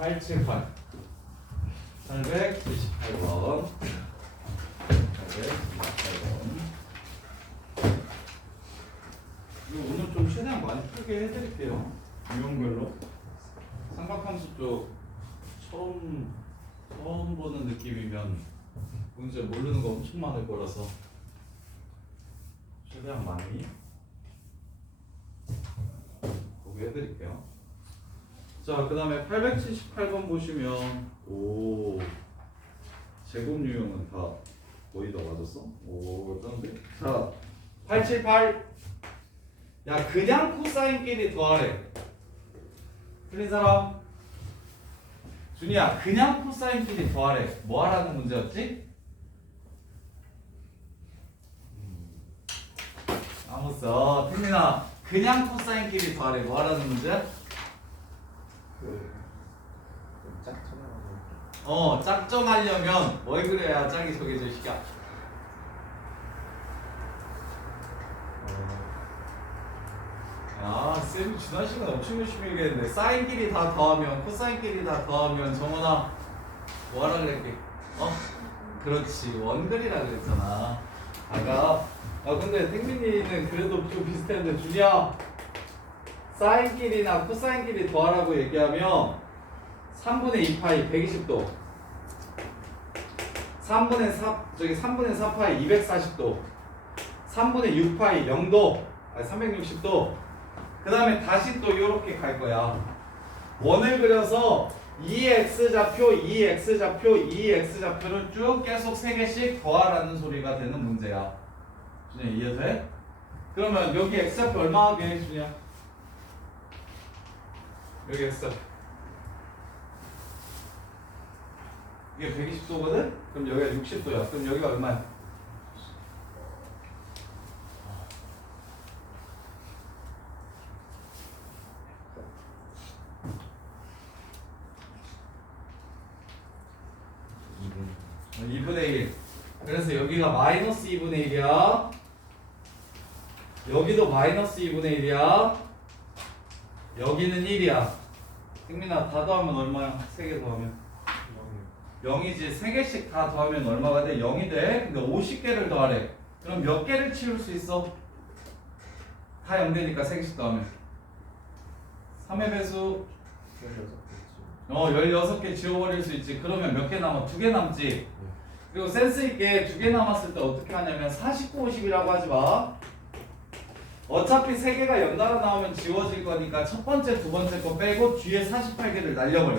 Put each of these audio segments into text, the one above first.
878 878번 878번 이거 오늘 좀 최대한 많이 풀게 해드릴게요. 유형별로 삼각함수 쪽 처음 보는 느낌이면 문제 모르는 거 엄청 많을 거라서 최대한 많이 보게 해드릴게요. 자, 그 다음에 878번 보시면 오 제곱 유형은 다 거의 다 맞았어? 오 짠데? 자 878 야 그냥 코사인끼리 더하래. 틀린 사람? 준이야 그냥 코사인끼리 더하래. 뭐 하라는 문제였지? 아무써 태민아 그냥 코사인끼리 더하래. 뭐 하라는 문제야? 짝정하려면 뭘 그려야 짝이 적해져 시켜? 야, 쌤이 지난 시간에 엄청 열심히 얘기했는데 사인끼리 다 더하면 코사인끼리 다 더하면 정원아 뭐하라 그랬게? 그렇지 원글이라 그랬잖아. 아까 근데 택민이는 그래도 좀 비슷했는데 준이야 사인끼리나 코사인끼리 더하라고 얘기하면 3분의 2파이 120도 3분의 4파이 240도 3분의 6파이 0도 360도 그 다음에 다시 또 이렇게 갈 거야. 원을 그려서 이 x좌표, 이 x좌표, 이 x좌표를 쭉 계속 3개씩 더하라는 소리가 되는 문제야. 준이야 이해돼? 그러면 여기 x좌표 얼마 하게 해 준이야? 여기 x좌표 이게 120도거든? 그럼 여기가 60도야. 그럼 여기가 얼마야? 어, 2분의 1. 그래서 여기가 마이너스 2분의 1이야. 여기도 마이너스 2분의 1이야. 여기는 1이야. 승민아 다 더하면 얼마야? 3개 더하면 0이지. 3개씩 다 더하면 얼마가 돼? 0이 돼. 근데 50개를 더하래. 그럼 몇 개를 치울 수 있어? 다 0 되니까 3개씩 더하면 3의 배수 16개 지워버릴 수 있지. 그러면 몇 개 남아? 2개 남지. 그리고 센스있게 2개 남았을 때 어떻게 하냐면 49, 50이라고 하지 마. 어차피 3개가 연달아 나오면 지워질 거니까 첫 번째, 두 번째 거 빼고 뒤에 48개를 날려버려.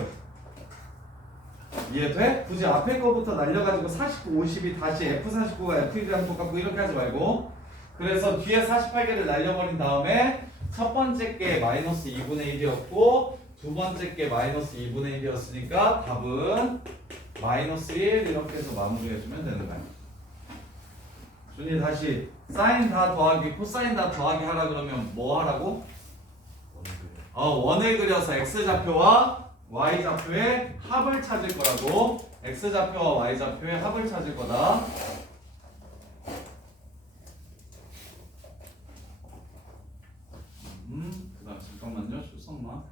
이해돼? 굳이 앞에 거부터 날려가지고 49, 50이 다시 F49가 F1이랑 똑같고 이렇게 하지 말고. 그래서 뒤에 48개를 날려버린 다음에 첫 번째 게 마이너스 2분의 1이었고 두 번째 게 마이너스 2분의 1이었으니까 답은 마이너스 1 이렇게 해서 마무리해주면 되는 거야. 준이 다시 사인 다 더하기 코사인 다 더하기 하라 그러면 뭐 하라고? 원을 그려서 x좌표와 y좌표의 합을 찾을 거라고. x좌표와 y좌표의 합을 찾을 거다. 그 다음 잠깐만요. 출석만.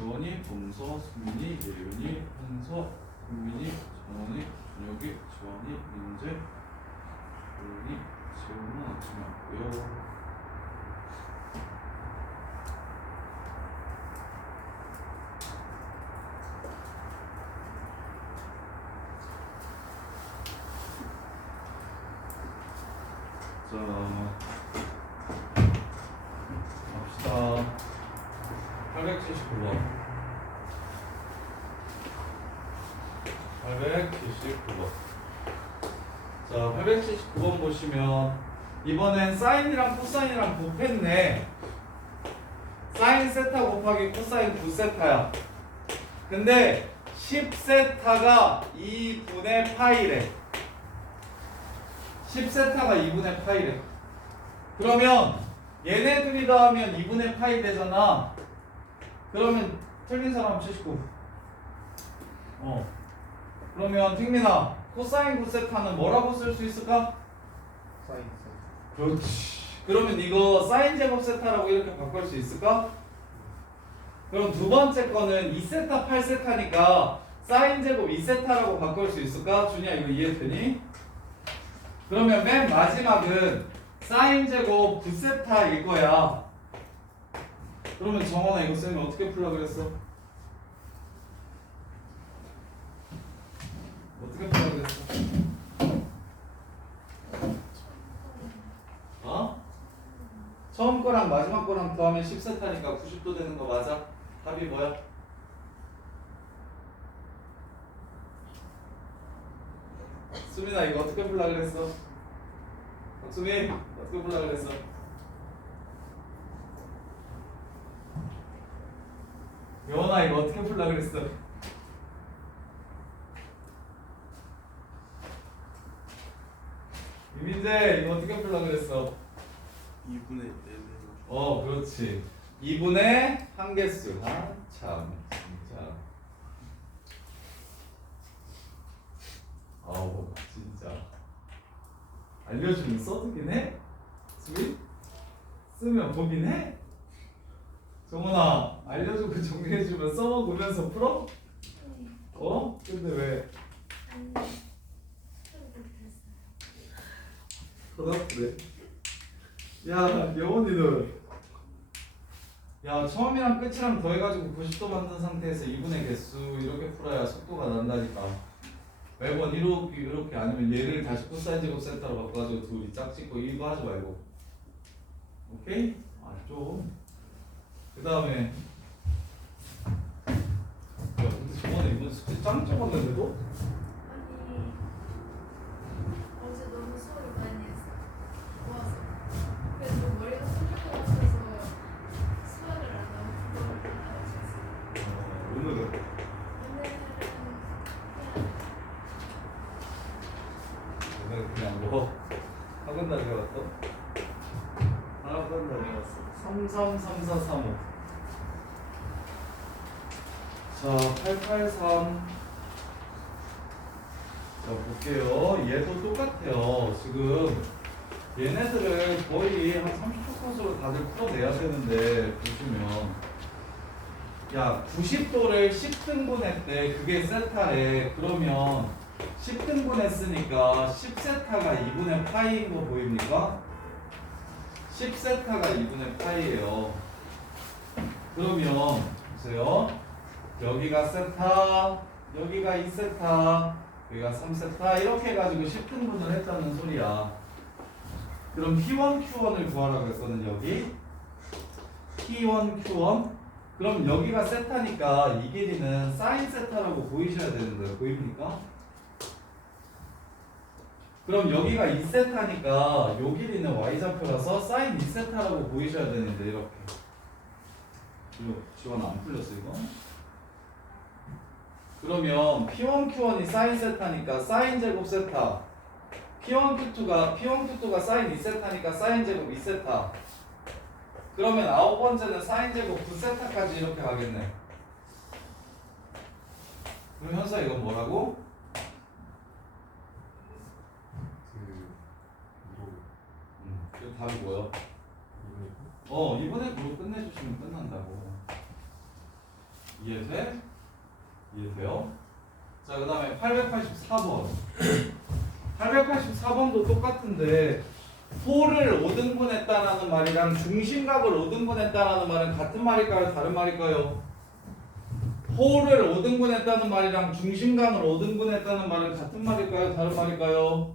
요원이, 범서, 수민이, 예윤이, 현서, 국민이, 정원이, 준혁이, 지원이, 민재, 조은이, 지원은 아침에 왔고요. 자, 갑시다. 879번. 879번. 자, 879번 보시면 이번엔 사인이랑 코사인이랑 곱했네. 사인 세타 곱하기 코사인 9세타야. 근데 10세타가 2분의 파이래. 10세타가 2분의 파이래. 그러면 얘네들이 더하면 2분의 파이 되잖아. 그러면 틀린 사람 79. 그러면 팅민아 코사인 9세타는 뭐라고 쓸 수 있을까? 사인 그렇지. 그러면 이거 사인 제곱 세타라고 이렇게 바꿀 수 있을까? 그럼 두 번째 거는 2세타 8세타니까 사인 제곱 2세타라고 바꿀 수 있을까? 준이야 이거 이해되니? 그러면 맨 마지막은 사인 제곱 9세타일 거야. 그러면 정원아 이거 쌤이 어떻게 풀라 그랬어? 어떻게 풀라 그랬어? 어? 처음 거랑 마지막 거랑 더하면 10세타니까 90도 되는 거 맞아? 답이 뭐야? 수민아 이거 어떻게 풀라 그랬어? 박수민 어떻게 풀라 그랬어? 여원아 이거 어떻게 풀라 그랬어? 유민재 이거 어떻게 풀라 그랬어? 2분의 4. 그렇지. 2분의 한개수. 아, 참, 진짜. 진짜. 알려주면 써두긴 해? 수빈? 쓰면 보긴 해? 정원아, 알려주고 정리해주면 써먹으면서 풀어? 근데 왜? 그래? 야, 영원이는 야, 처음이랑 끝이랑 더해가지고 90도 만든 상태에서 2분의 개수 이렇게 풀어야 속도가 난다니까. 매번 이렇게 아니면 얘를 다시 코사인 제곱 세타로 바꿔가지고 둘이 짝짓고 이거 하지 말고. 오케이? 그 다음에 야, 근데 저번에 이번 숙제 짱 적었는데도? 아니 어제 너무 수업을 많이 했어. 좋아서. 그래서 좀 머리가 쏠릴 것 같아서 수학을 안 하고 그거를 하고 있었어. 오늘은 그냥 뭐 학원 다녀왔어? 학원 다녀왔어. 333435. 자, 883. 자, 볼게요. 얘도 똑같아요. 지금 얘네들을 거의 한 30초 컷으로 다들 풀어내야 되는데 보시면 야, 90도를 10등분 했대. 그게 세타래. 그러면 10등분 했으니까 10세타가 2분의 파이인 거 보입니까? 10세타가 2분의 파이예요. 그러면 보세요. 여기가 세타, 여기가 2세타, 여기가 3세타 이렇게 해가지고 10등분을 했다는 소리야. 그럼 P1, Q1을 구하라고 했거든. 여기 P1, Q1. 그럼 여기가 세타니까 이 길이는 사인 세타라고 보이셔야 되는데 보입니까? 그럼 여기가 2세타니까 요 길이는 y좌표라서 사인 2세타라고 보이셔야 되는데 이렇게. 지원아 안 풀렸어 이거? 그러면 P1, Q1이 사인 세타니까 사인 제곱 세타, P1, Q2가 사인 2세타니까 사인 제곱 2세타. 그러면 9번째는 사인 제곱 9세타까지 이렇게 가겠네. 그럼 현사 이건 뭐라고? 그 답이 뭐야? 이번에 그거 끝내주시면 끝난다고. 이해돼? 이해돼요? 자, 그 다음에 884번. 884번도 똑같은데 호를 5등분했다라는 말이랑 중심각을 5등분했다라는 말은 같은 말일까요? 다른 말일까요? 호를 5등분했다는 말이랑 중심각을 5등분했다는 말은 같은 말일까요? 다른 말일까요?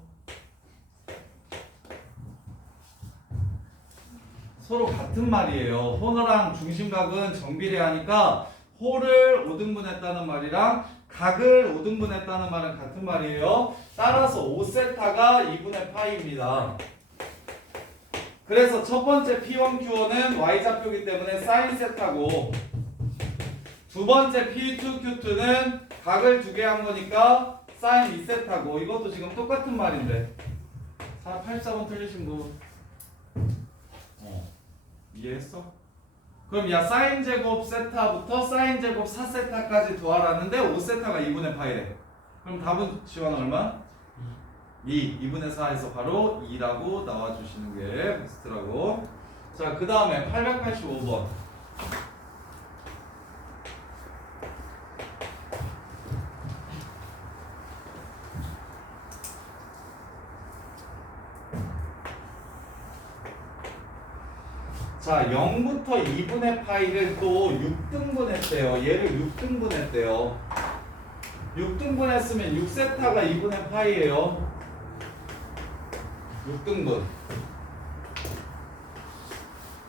서로 같은 말이에요. 호랑 중심각은 정비례하니까 호를 5등분했다는 말이랑 각을 5등분했다는 말은 같은 말이에요. 따라서 5세타가 2분의 파이입니다. 그래서 첫 번째 P1, Q1은 Y좌표이기 때문에 사인 세타고 두 번째 P2, Q2는 각을 두 개 한 거니까 사인 2세타고 이것도 지금 똑같은 말인데 84번 틀리신 분 이해했어? 그럼 야 사인 제곱 세타부터 사인 제곱 4세타까지 더하라는데 5세타가 2분의 파이래. 그럼 답은 지원 얼마? 2분의 4에서 바로 2라고 나와주시는 게 베스트라고. 자, 그 다음에 885번. 자, 0부터 2분의 파이를 또 6등분 했대요. 얘를 6등분 했대요. 6등분 했으면 6세타가 2분의 파이예요. 6등분.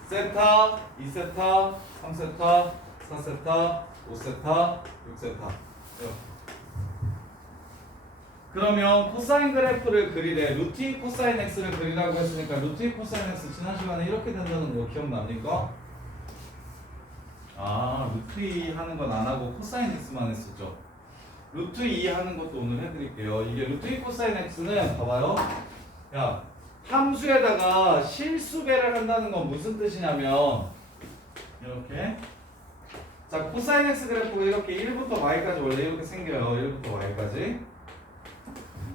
세타, 2세타, 3세타, 4세타, 5세타, 6세타. 그러면 코사인 그래프를 그리래. 루트 2 코사인 x를 그리라고 했으니까 루트 2 코사인 x 지난 시간에 이렇게 된다는 거 기억납니까? 아, 루트 2 하는 건 안 하고 코사인 x만 했었죠. 루트 2 하는 것도 오늘 해드릴게요. 이게 루트 2 코사인 x는 봐봐요. 야, 함수에다가 실수배를 한다는 건 무슨 뜻이냐면 이렇게. 자, 코사인 x 그래프가 이렇게 1부터 y까지 원래 이렇게 생겨요. 1부터 y까지.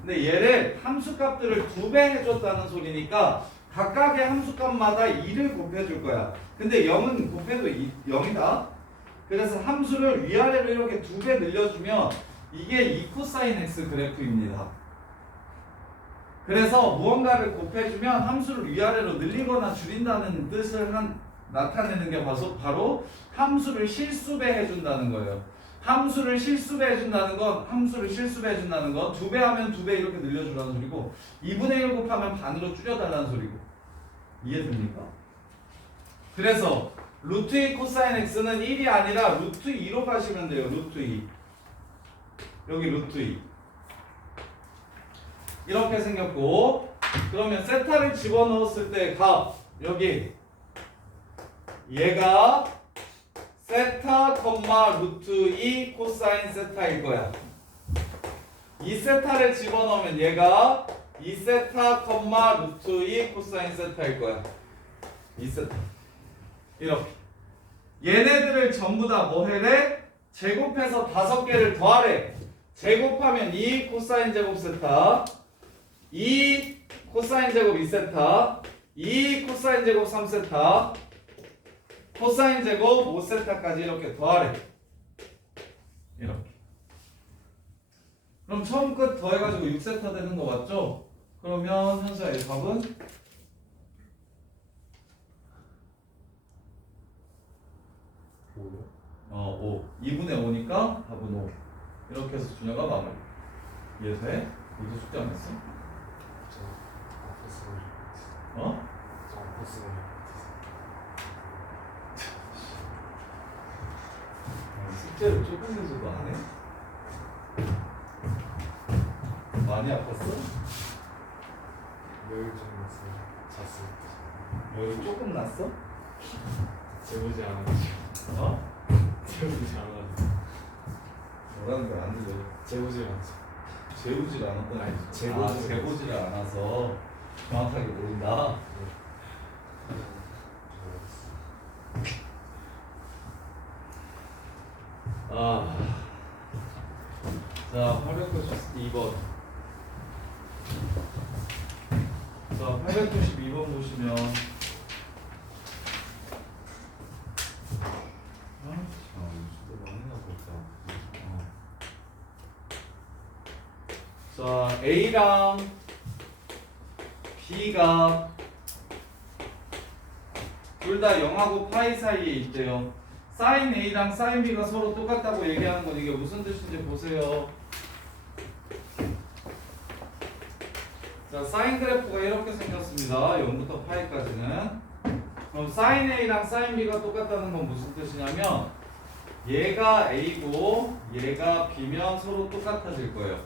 근데 얘를 함수값들을 2배 해줬다는 소리니까 각각의 함수값마다 2를 곱해줄 거야. 근데 0은 곱해도 0이다. 그래서 함수를 위아래로 이렇게 2배 늘려주면 이게 2 코사인 x 그래프입니다. 그래서 무언가를 곱해주면 함수를 위아래로 늘리거나 줄인다는 뜻을 나타내는 게 바로 함수를 실수배 해준다는 거예요. 함수를 실수배 해준다는 건 2배 하면 2배 이렇게 늘려주라는 소리고 2분의 1 곱하면 반으로 줄여달라는 소리고. 이해됩니까? 그래서 루트 2 코사인 x는 1이 아니라 루트 2로 가시면 돼요. 루트 2. 여기 루트 2. 이렇게 생겼고, 그러면 세타를 집어넣었을 때 값 여기 얘가 세타, 루트 2 코사인 세타일 거야. 이 세타를 집어넣으면 얘가 2세타, 루트 2 코사인 세타일 거야. 2세타. 이렇게. 얘네들을 전부 다 뭐 해래? 제곱해서 5개를 더하래. 제곱하면 2 코사인 제곱 세타, 2 코사인 제곱 2세타, 2 코사인 제곱 3세타, 코사인 제곱 5세타까지 이렇게 더하래. 이렇게. 그럼 처음 끝 더해가지고 6세타 되는 거 맞죠? 그러면 현수야, 이 답은? 뭐요? 5. 2분의 5니까 답은 5. 이렇게 해서 준혁아 마무리. 이해돼? 너도 숙제 안 했어? 저 아팠어요. 어? 저 아팠어요. 숙제를 조금 해서도 안 해? 많이 아팠어? 열좀 났어요. 잤어요. 열이 조금 났어? 재우지 않아가지고. 어? 재우지 않아가지고. 뭐라는 거야? 안 들려. 재우지 않았어. 재우질 않았다는 아니, 거지. 재보질 재보지를 않아서 정확하게 모른다. 아, 자, 892번. 자, 892번 보시면, 자, A랑 B가 둘 다 0하고 파이 사이에 있대요. 사인 A랑 사인 B가 서로 똑같다고 얘기하는 건 이게 무슨 뜻인지 보세요. 자, 사인 그래프가 이렇게 생겼습니다. 0부터 파이까지는. 그럼 사인 A랑 사인 B가 똑같다는 건 무슨 뜻이냐면 얘가 A고 얘가 B면 서로 똑같아질 거예요.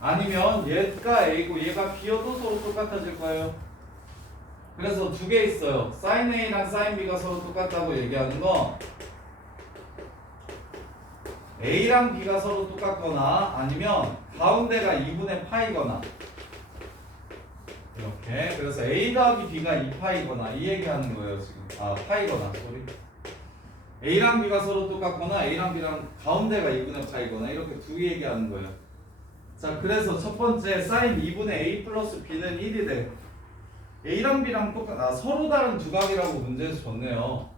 아니면 얘가 A고 얘가 B여도 서로 똑같아질 거예요. 그래서 두 개 있어요. 사인 A랑 사인 B가 서로 똑같다고 얘기하는 건 A랑 B가 서로 똑같거나 아니면 가운데가 2분의 파이거나 이렇게. 그래서 A 더하기 B가 2파이거나 이 얘기하는 거예요 지금. 아, 파이거나 소리. A랑 B가 서로 똑같거나 A랑 B랑 가운데가 2분의 파이거나 이렇게 두 개 얘기하는 거예요. 자, 그래서 첫 번째 사인 2분의 A 플러스 B는 1이 돼. A랑 B랑 서로 다른 두 각이라고 문제에서 줬네요.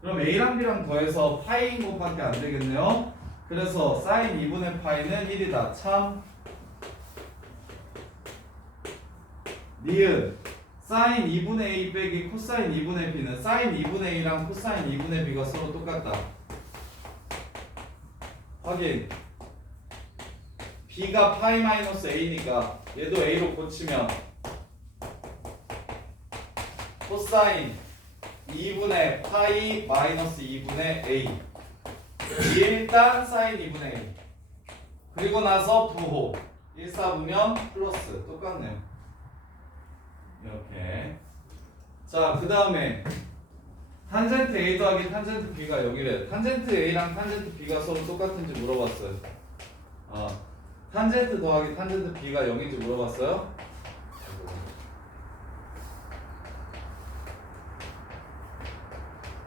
그럼 A랑 B랑 더해서 파이인 것밖에 안 되겠네요. 그래서 사인 2분의 파이는 1이다. 참. 니은 사인 2분의 A 빼기 코사인 2분의 B는 사인 2분의 A랑 코사인 2분의 B가 서로 똑같다. 확인. B가 파이 마이너스 A니까 얘도 A로 고치면 코사인 2분의 파이 마이너스 2분의 A 일단 사인 2분의 A 그리고 나서 부호 1, 4분면 플러스 똑같네요. 이렇게. 자, 그 다음에 탄젠트 A 더하기 탄젠트 B가 여기래. 탄젠트 A랑 탄젠트 B가 서로 똑같은지 물어봤어요. 탄젠트 더하기 탄젠트 B가 0인지 물어봤어요?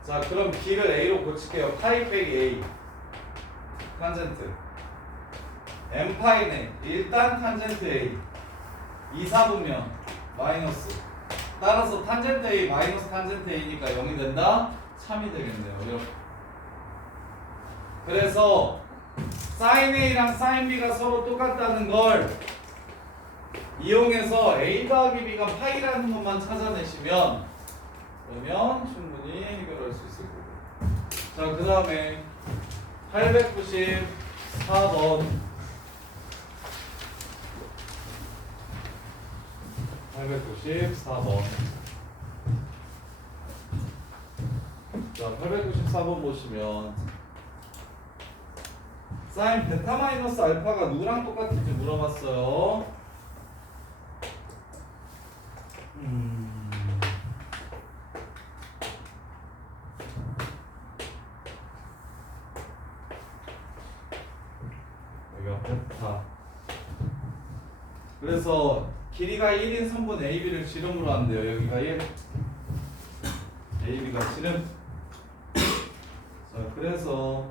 자, 그럼 B를 A로 고칠게요. 파이 빼기 A 탄젠트 M파이네. 일단 탄젠트 A 2, 4분면 마이너스 따라서 탄젠트 A 마이너스 탄젠트 A니까 0이 된다? 참이 되겠네요. 이렇게. 그래서 사인 A랑 사인 B가 서로 똑같다는 걸 이용해서 A 더하기 B가 파이라는 것만 찾아내시면 그러면 충분히 해결할 수 있을 거고. 자, 그 다음에 894번 894번. 자, 894번 보시면 사인 베타 마이너스 알파가 누구랑 똑같은지 물어봤어요. 여기가 베타. 그래서 길이가 1인 선분 AB를 지름으로 한대요. 여기가 1, AB가 지름. 자, 그래서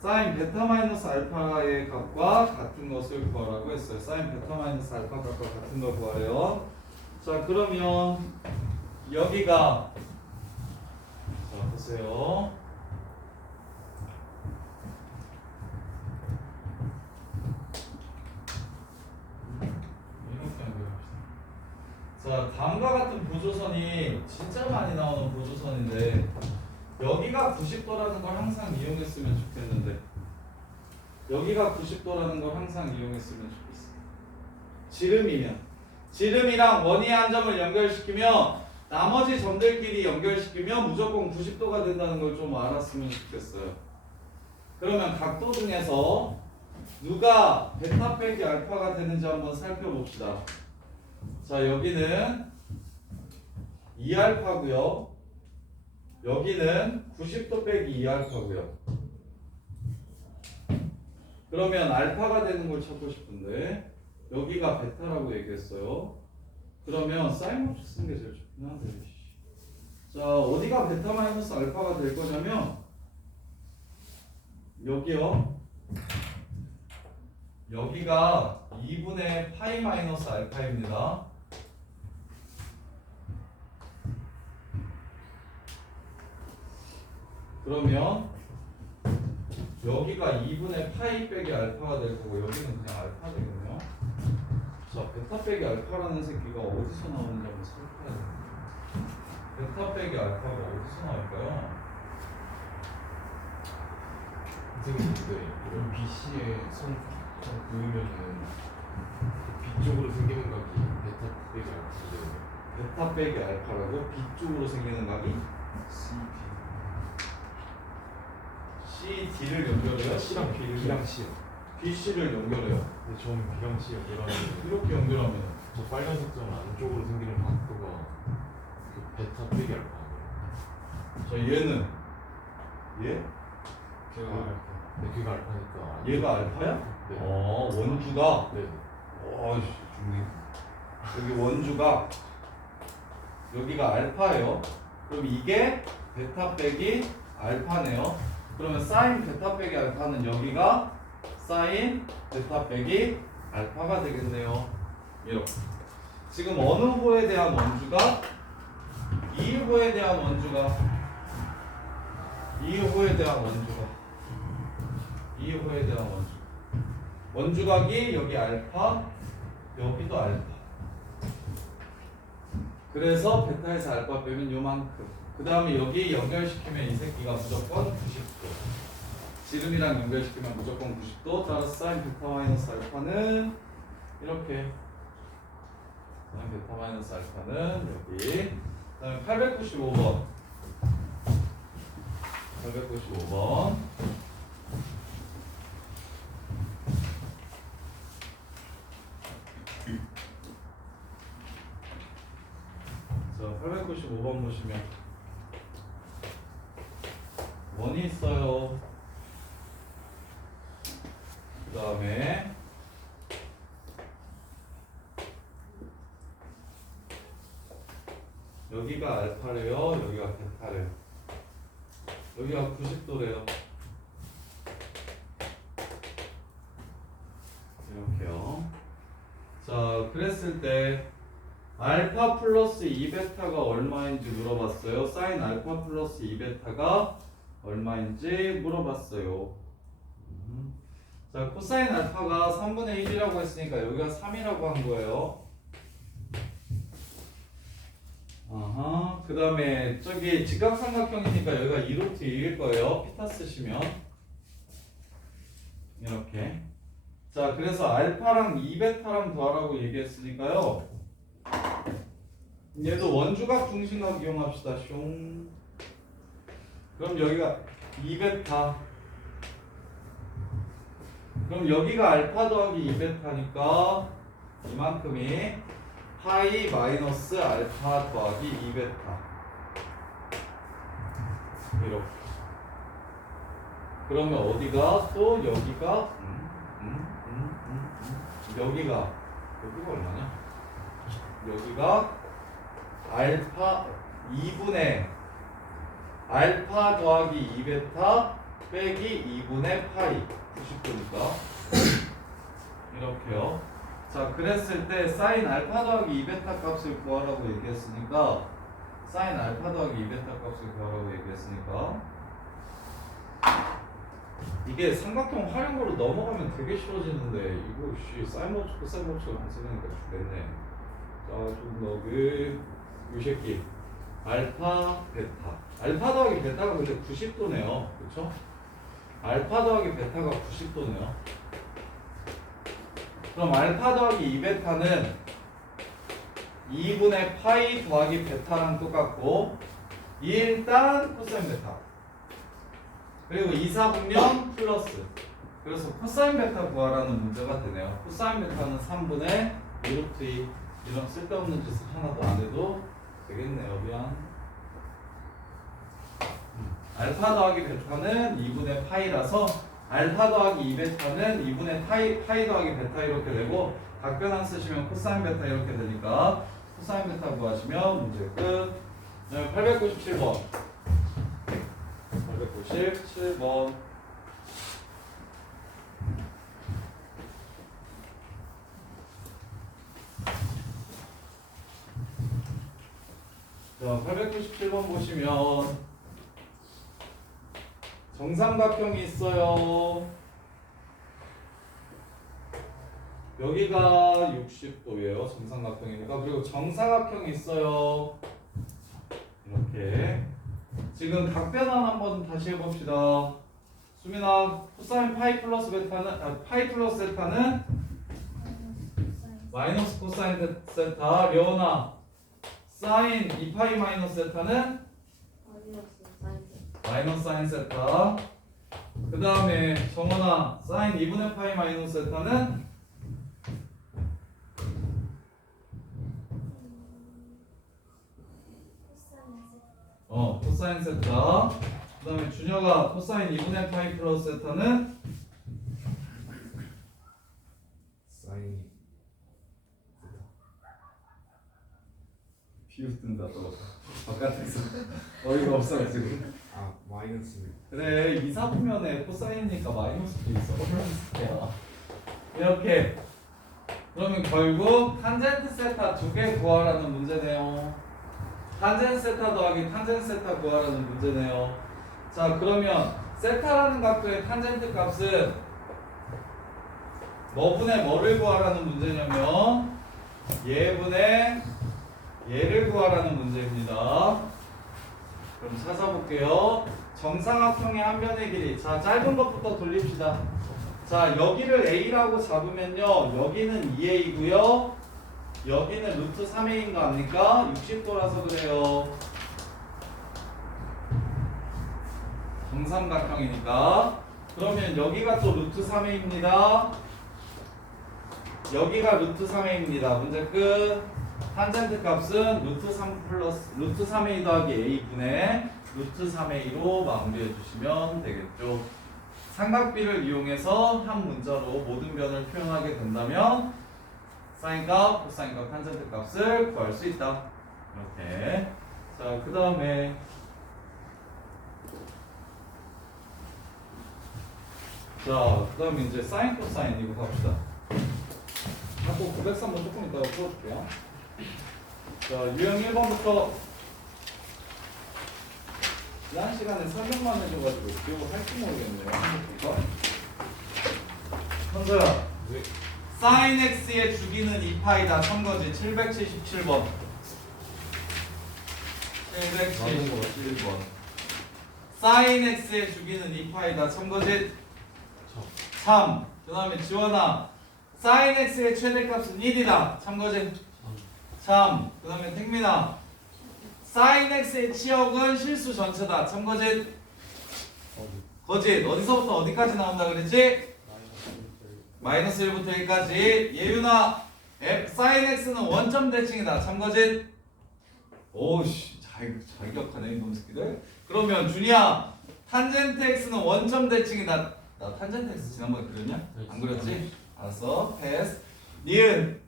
사인 베타 마이너스 알파의 값과 같은 것을 구하라고 했어요. 사인 베타 마이너스 알파 값과 같은 걸 구하래요. 자, 그러면 여기가 자, 보세요. 자, 다음과 같은 보조선이 진짜 많이 나오는 보조선인데 여기가 90도라는 걸 항상 이용했으면 좋겠는데 여기가 90도라는 걸 항상 이용했으면 좋겠어. 지름이랑 원위의 한 점을 연결시키면 나머지 점들끼리 연결시키면 무조건 90도가 된다는 걸 좀 알았으면 좋겠어요. 그러면 각도 중에서 누가 베타 빼기 알파가 되는지 한번 살펴봅시다. 자, 여기는 2알파고요. 여기는 90도 빼기 2알파고요. 그러면 알파가 되는 걸 찾고 싶은데 여기가 베타라고 얘기했어요. 그러면 사인 없이 쓰는 게 제일 좋긴 한데. 자, 어디가 베타 마이너스 알파가 될 거냐면 여기요. 여기가 2분의 파이 마이너스 알파입니다. 그러면 여기가 2분의 파이 빼기 알파가 될 거고 여기는 그냥 알파 되겠네요. 자, 베타 빼기 알파라는 새끼가 어디서 나오는지 한번 살펴야 돼요. 베타 빼기 알파가 어디서 나올까요? 선생님들 이런 BC의 선 그으면은 B 쪽으로 생기는 각이 베타 빼기 알파인데 베타 빼기 알파라고? B 쪽으로 생기는 각이? CD를 연결해요? C랑 B를? B랑 C요. BC를 연결해요. 근데 저는 B랑 C 연결하는데 이렇게 연결하면 저 빨간색 점 안쪽으로 생기는 각도가 그 베타 빼기 알파. 자, 얘는 얘? 걔가 알파. 네, 걔가 알파니까. 얘가 알파야? 네. 원주가? 네. 어이씨, 여기 원주가 여기가 알파예요. 그럼 이게 베타 빼기 알파네요. 그러면 사인 베타 빼기 알파는 여기가 사인 베타 빼기 알파가 되겠네요. 이렇게. 지금 어느 호에 대한 원주가? 이 호에 대한 원주가 이 호에 대한 원주가 이 호에 대한 원주. 원주각이 여기 알파, 여기도 알파. 그래서 베타에서 알파 빼면 요만큼. 그 다음에 여기 연결시키면 이 새끼가 무조건 90도. 지름이랑 연결시키면 무조건 90도. 따라서 사인 베타 마이너스 알파는 이렇게. 사인 베타 마이너스 알파는 여기. 그 다음에 895번. 895번. 자, 895번 보시면 원이 있어요. 그 다음에 여기가 알파래요. 여기가 베타래요. 여기가 90도래요. 이렇게요. 자, 그랬을 때 알파 플러스 2베타가 얼마인지 물어봤어요. 사인 알파 플러스 2베타가 얼마인지 물어봤어요. 자, 코사인 알파가 3분의 1이라고 했으니까 여기가 3이라고 한 거예요. 아하. 그 다음에 저기 직각삼각형이니까 여기가 2루트 2일 거예요. 피타 쓰시면 이렇게. 자, 그래서 알파랑 2베타랑 더하라고 얘기했으니까요. 얘도 원주각 중심각 이용합시다. 숑. 그럼 여기가 2베타. 그럼 여기가 알파 더하기 2베타니까 이만큼이 파이 마이너스 알파 더하기 2베타. 이렇게. 그러면 어디가 또 여기가 여기가 얼마냐? 여기가 알파 2분의 알파 더하기 2베타 빼기 2분의 파이 90도니까 이렇게요. 자, 그랬을 때 사인 알파 더하기 2베타 값을 구하라고 얘기했으니까 사인 알파 더하기 2베타 값을 구하라고 얘기했으니까 이게 삼각형 활용으로 넘어가면 되게 쉬워지는데 이거 사인 법칙 코사인 법칙을 안 쓰니까 죽겠네. 자, 좀 너그 이 새끼 알파 베타 알파 더하기 베타가 근데 90도네요. 그쵸? 알파 더하기 베타가 90도네요. 그럼 알파 더하기 2베타는 2분의 파이 더하기 베타랑 똑같고 일단 코사인 베타 그리고 2, 4분면 플러스. 그래서 코사인 베타 구하라는 문제가 되네요. 코사인 베타는 3분의 2루트 2. 이런 쓸데없는 짓을 하나도 안 해도 되겠네요. 미안. 알파 더하기 베타는 2분의 파이라서 알파 더하기 2베타는 2분의 파이 더하기 베타 이렇게 되고 각변환 쓰시면 코사인 베타 이렇게 되니까 코사인 베타 구하시면 문제 끝. 897번. 897번. 자, 897번 보시면 정삼각형이 있어요. 여기가 60도예요. 정삼각형이니까. 그리고 정사각형이 있어요. 이렇게. 지금 각변환 한번 다시 해봅시다. 수민아, 코사인 파이 플러스 베타는 파이 플러스 세타는 마이너스 코사인 세타. 려나 사인 2파이 마이너스 세타는 마이너스 사인 세타. 그 다음에 정원아 사인 2분의 파이 마이너스 세타는 코사인 세타. 그 다음에 준혁아 코사인 2분의 파이 플러스 세타는 사인 비웃든다 또 바깥에서 어이가 없어가지고 아 마이너스. 그래 이사분면에 코사인이니까 마이너스도 있어. 플러스야. 이렇게 그러면 결국 탄젠트 세타 2개 구하라는 문제네요. 탄젠트 세타 더하기 탄젠트 세타 구하라는 문제네요. 자 그러면 세타라는 각도의 탄젠트 값은 뭐분의 뭐를 구하라는 문제냐면 얘분의 얘를 구하라는 문제입니다. 그럼 찾아볼게요. 정사각형의 한 변의 길이. 자 짧은 것부터 돌립시다. 자 여기를 A라고 잡으면요 여기는 2A고요 여기는 루트 3A인 거 아닙니까? 60도라서 그래요. 정삼각형이니까. 그러면 여기가 또 루트 3A입니다. 여기가 루트 3A입니다. 문제 끝. 탄젠트 값은 루트 3 플러스 루트 3A 더하기 A분의 루트 3A로 마무리해 주시면 되겠죠. 삼각비를 이용해서 한 문자로 모든 변을 표현하게 된다면 사인값, 코사인값, 탄젠트 값을 구할 수 있다. 이렇게. 자, 그 다음에 이제 사인, 코사인 이거 갑시다. 하고 903번 조금 이따가 풀어줄게요. 자, 유형 1번부터 지난 시간에 설명만 해줘가지고 기억을 할지 모르겠네요. 현서야, 네. 사인 x의 주기는 2파이다. 참거지 777번. 777번. 사인 x의 주기는 2파이다. 참거지 참. 그 다음에 지원아, 사인 x의 최대값은 1이다. 참거지 참. 그 다음에 택민아, 사인 x의 치역은 실수 전체다. 참거짓 거짓. 어디서부터 어디까지 나온다 그랬지? 마이너스 1부터 1까지. 예윤아, 사인 x는 원점 대칭이다. 참거짓. 오우씨 잘 기억하네 이놈 새끼들. 그러면 준이야, 탄젠트 x는 원점 대칭이다. 나 탄젠트 x 지난번에 그렸냐? 안 그렸지? 알았어. 패스. 니은,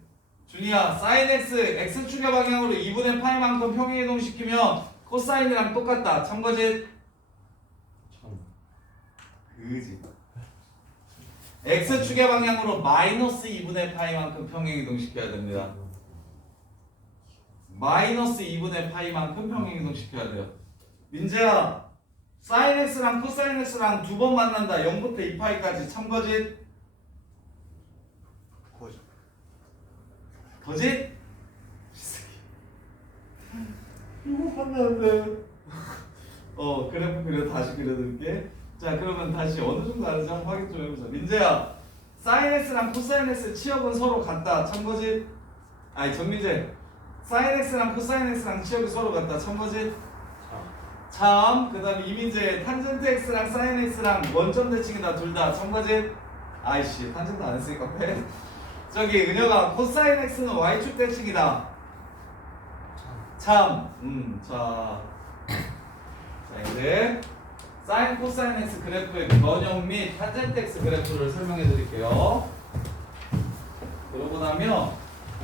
준이야, 사인 x x축의 방향으로 2분의 파이만큼 평행이동시키면 코사인이랑 똑같다. 참거짓. 참. 그지. x축의 방향으로 마이너스 2분의 파이만큼 평행이동시켜야 됩니다. 마이너스 2분의 파이만큼 평행이동시켜야 돼요. 민재야, 사인 x랑 코사인 x랑 두 번 만난다. 0부터 2파이까지. 참거짓. 거짓? 이거 만나는데. 그래프 그려 다시 그려드릴게. 자, 그러면 다시 어느 정도 다른지 한번 확인 좀 해보자. 민재야, 사인 x랑 코사인 x 치역은 서로 같다. 참거짓? 아니 정민재, 사인 x랑 코사인 x랑 치역이 서로 같다. 참거짓? 참. 그 다음에 이민재, 탄젠트 x랑 사인 x랑 원점 대칭이다. 둘 다. 참거짓? 아이씨, 탄젠트 안 했으니까 패. 저기 은혁아, 코사인 x는 y축 대칭이다. 참. 자 이제 사인 코사인 x 그래프의 변형 및 탄젠트 x 그래프를 설명해 드릴게요. 그러고 나면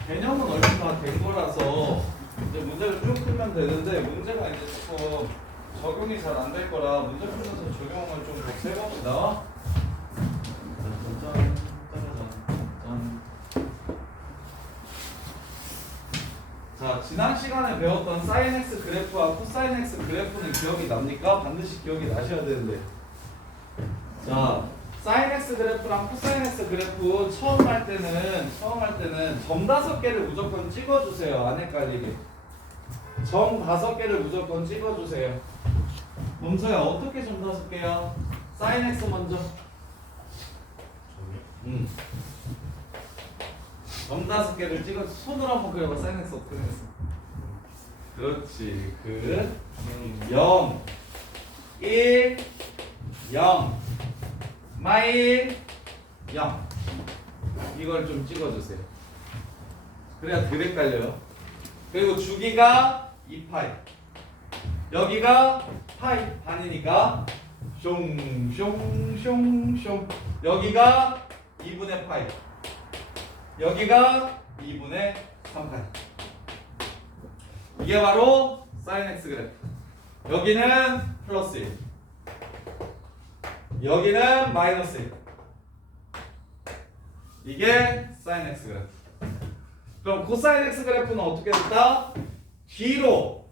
개념은 얼핏 다 된 거라서 이제 문제를 쭉 풀면 되는데, 문제가 이제 조금 적용이 잘 안 될 거라 문제 풀면서 적용을 좀 더 해봅시다. 자, 지난 시간에 배웠던 사인 x 그래프와 코사인 x 그래프는 기억이 납니까? 반드시 기억이 나셔야 되는데. 자, 사인 x 그래프랑 코사인 x 그래프 처음 할 때는 점 5개를 무조건 찍어주세요. 안 헷갈리게. 점 5개를 무조건 찍어주세요. 범서야, 어떻게 점 5개야? 사인 x 먼저. 점 5개를 찍어. 손으로 한번 그려봐. 사인 x 어떻게 생겼어? 그렇지. 0 1 0 마일 0. 이걸 좀 찍어주세요. 그래야 덜 헷갈려요. 그리고 주기가 2파이. 여기가 파이 반이니까 숑숑숑숑. 여기가 2분의 파이. 여기가 2분의 3파이. 이게 바로 사인 x 그래프. 여기는 플러스 1. 여기는 마이너스 1. 이게 사인 x 그래프. 그럼 코사인 x 그래프는 어떻게 됐다? 뒤로.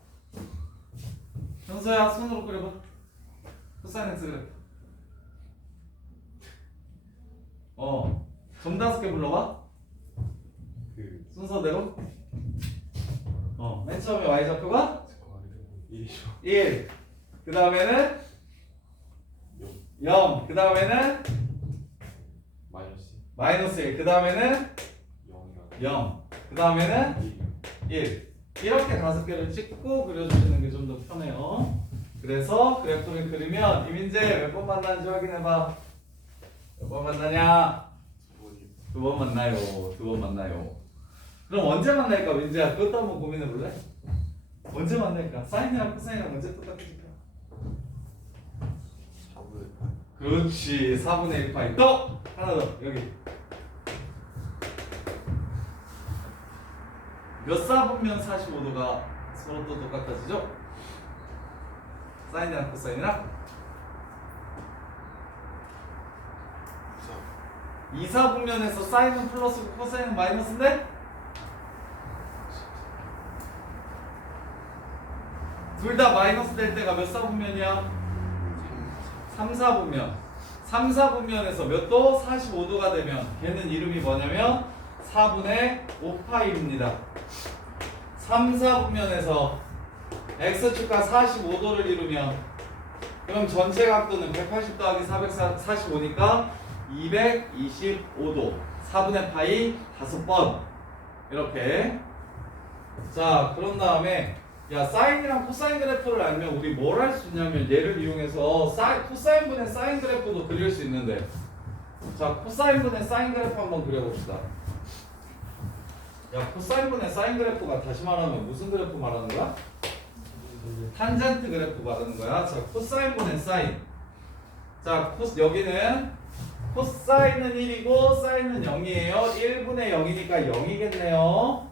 현서야 손으로 그려봐. 코사인 x 그래프. 점 5개 불러봐. 그 순서대로. 맨 처음에 y좌표가 1이죠. 1. 그 다음에는 0. 그 다음에는 마이너스 마이너스 1. 그 다음에는 0이가 0. 그 다음에는 1. 1. 이렇게 5개를 찍고 그려주시는 게 좀 더 편해요. 그래서 그래프를 그리면 이민재 몇 번 만나는지 확인해봐. 몇 번 만나냐? 2번 만나요. 2번 만나요. 그럼 언제 만날까 민재야? 그것도 한번 고민해볼래? 언제 만날까? 사인이랑 코사인이랑 언제 똑같을까? 4분의 그렇지. 4분의 1 파이. 또! 하나 더. 여기. 몇 사분면 45도가 서로 또 똑같아지죠? 사인이랑 코사인이랑 2사분면에서 사인은 플러스고 코사인은 마이너스인데? 둘 다 마이너스 될 때가 몇 사분면이야? 3사분면. 3사분면에서 몇 도? 45도가 되면 걔는 이름이 뭐냐면 4분의 5파이입니다. 3사분면에서 x축과 45도를 이루면 그럼 전체 각도는 180 더하기 445니까 225도. 4분의 파이 5번. 이렇게. 자, 그런 다음에 야, 사인이랑 코사인 그래프를 알면 우리 뭘 할 수 있냐면 얘를 이용해서 코사인분의 사인 그래프도 그릴 수 있는데, 자, 코사인분의 사인 그래프 한번 그려봅시다. 야, 코사인분의 사인 그래프가 다시 말하면 무슨 그래프 말하는 거야? 탄젠트 그래프 말하는 거야. 자, 코사인분의 사인. 자, 여기는 코사인은 1이고 사인은 0이에요. 1분의 0이니까 0이겠네요.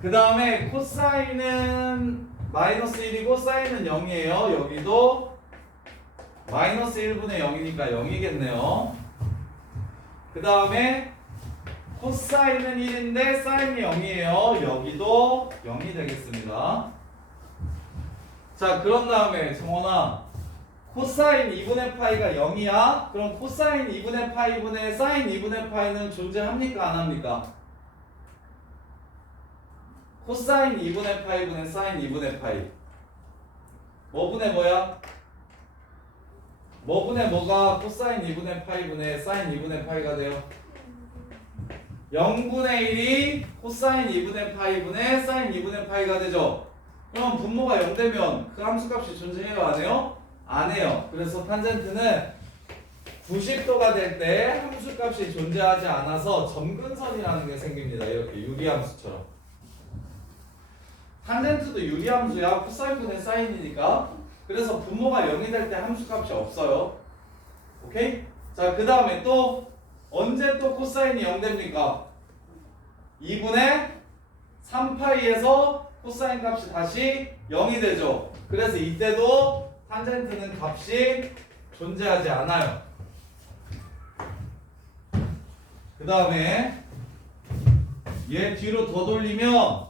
그 다음에 코사인은 마이너스 1이고 사인은 0이에요. 여기도 마이너스 1분의 0이니까 0이겠네요. 그 다음에 코사인은 1인데 사인이 0이에요. 여기도 0이 되겠습니다. 자, 그런 다음에 정원아, 코사인 2분의 파이가 0이야? 그럼 코사인 2분의 파이분의 사인 2분의 파이는 존재합니까? 안 합니까? 코사인 2분의 파이분의 사인 2분의 파이. 뭐분의 뭐야? 뭐분의 뭐가 코사인 2분의 파이분의 사인 2분의 파이가 돼요? 0분의 1이 코사인 2분의 파이분의 사인 2분의 파이가 되죠? 그럼 분모가 0 되면 그 함수값이 존재해요? 안 해요? 안 해요. 그래서 탄젠트는 90도가 될 때 함수값이 존재하지 않아서 점근선이라는 게 생깁니다. 이렇게 유리함수처럼. 탄젠트도 유리함수야. 코사인분의 사인이니까. 그래서 분모가 0이 될 때 함수값이 없어요. 오케이? 자, 그 다음에 또 언제 또 코사인이 0 됩니까? 2분의 3파이에서 코사인 값이 다시 0이 되죠. 그래서 이때도 탄젠트는 값이 존재하지 않아요. 그 다음에 얘 뒤로 더 돌리면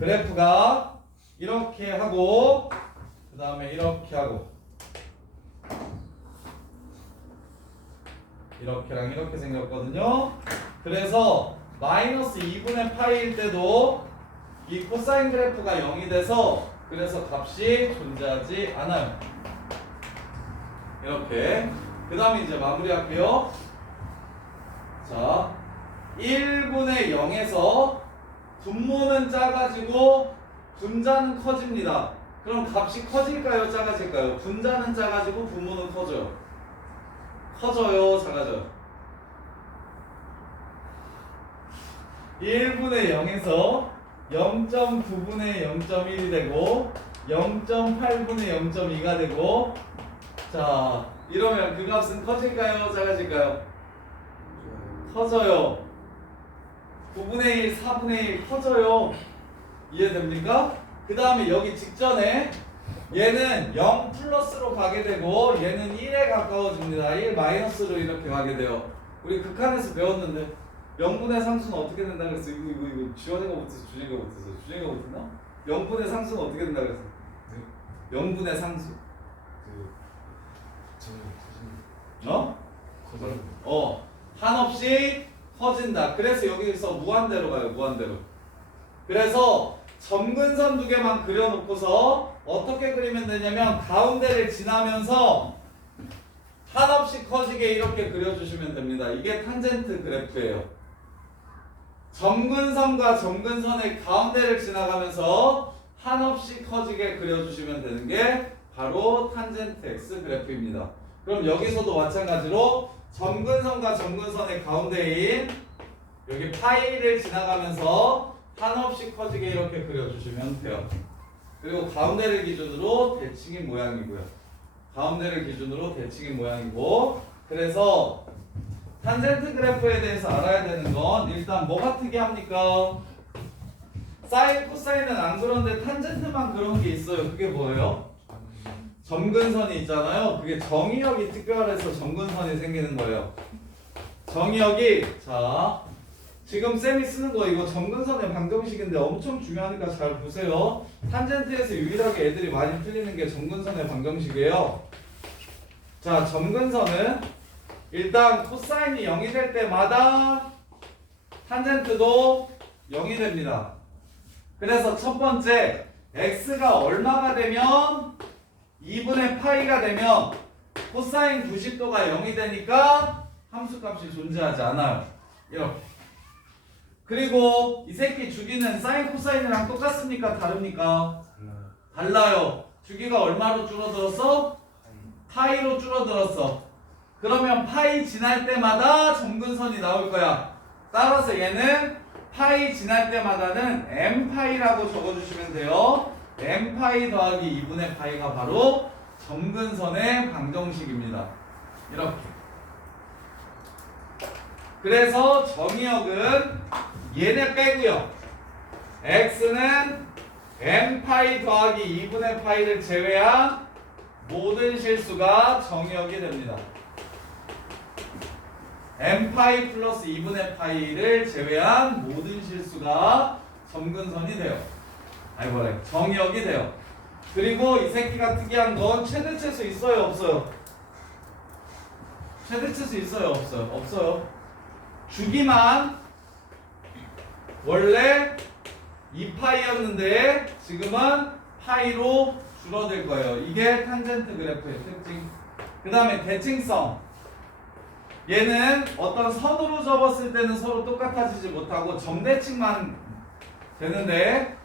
그래프가 이렇게 하고 그 다음에 이렇게 하고 이렇게랑 이렇게 생겼거든요. 그래서 마이너스 2분의 파이일 때도 이 코사인 그래프가 0이 돼서 그래서 값이 존재하지 않아요. 이렇게. 그 다음에 이제 마무리할게요. 자, 1분의 0에서 분모는 작아지고 분자는 커집니다. 그럼 값이 커질까요? 작아질까요? 분자는 작아지고 분모는 커져요. 커져요? 작아져요? 1분의 0에서 0.9분의 0.1이 되고 0.8분의 0.2가 되고, 자, 이러면 그 값은 커질까요? 작아질까요? 커져요. 9분의 1, 4분의 1 커져요. 이해됩니까? 그 다음에 여기 직전에 얘는 0 플러스로 가게 되고 얘는 1에 가까워집니다. 1 마이너스로 이렇게 가게 돼요. 우리 극한에서 배웠는데 0분의 상수는 어떻게 된다 그랬어? 이거 지원이가 못해서 준이가 못해서 준이가 못했나? 0분의 상수는 어떻게 된다 그랬어? 0분의 상수 한없이 커진다. 그래서 여기서 무한대로 가요. 무한대로. 그래서 점근선 두 개만 그려놓고서 어떻게 그리면 되냐면 가운데를 지나면서 한없이 커지게 이렇게 그려주시면 됩니다. 이게 탄젠트 그래프예요. 점근선과 점근선의 가운데를 지나가면서 한없이 커지게 그려주시면 되는 게 바로 탄젠트 X 그래프입니다. 그럼 여기서도 마찬가지로 점근선과 점근선의 가운데인 여기 파이를 지나가면서 한없이 커지게 이렇게 그려주시면 돼요. 그리고 가운데를 기준으로 대칭인 모양이고요. 가운데를 기준으로 대칭인 모양이고, 그래서 탄젠트 그래프에 대해서 알아야 되는 건 일단 뭐가 특이합니까? 사인, 코사인은 안 그런데 탄젠트만 그런 게 있어요. 그게 뭐예요? 점근선이 있잖아요. 그게 정의역이 특별해서 점근선이 생기는 거예요. 정의역이, 자, 지금 쌤이 쓰는 거 이거 점근선의 방정식인데 엄청 중요하니까 잘 보세요. 탄젠트에서 유일하게 애들이 많이 틀리는 게 점근선의 방정식이에요. 자, 점근선은 일단 코사인이 0이 될 때마다 탄젠트도 0이 됩니다. 그래서 첫 번째 x가 얼마가 되면 2분의 파이가 되면 코사인 90도가 0이 되니까 함수값이 존재하지 않아요. 이렇게. 그리고 이 새끼 주기는 사인 코사인이랑 똑같습니까? 다릅니까? 달라요. 주기가 얼마로 줄어들었어? 파이로 줄어들었어. 그러면 파이 지날 때마다 점근선이 나올 거야. 따라서 얘는 파이 지날 때마다는 m파이라고 적어주시면 돼요. m파이 더하기 2분의 파이가 바로 점근선의 방정식입니다. 이렇게. 그래서 정의역은 얘네 빼고요. x는 m파이 더하기 2분의 파이를 제외한 모든 실수가 정의역이 됩니다. m파이 플러스 2분의 파이를 제외한 모든 실수가 점근선이 돼요. 아이고, 정의역이 돼요. 그리고 이 새끼가 특이한 건 최대치수 있어요, 없어요? 최대치수 있어요, 없어요? 없어요. 주기만 원래 2파이였는데 지금은 파이로 줄어들 거예요. 이게 탄젠트 그래프의 특징. 그 다음에 대칭성. 얘는 어떤 선으로 접었을 때는 서로 똑같아지지 못하고 점대칭만 되는데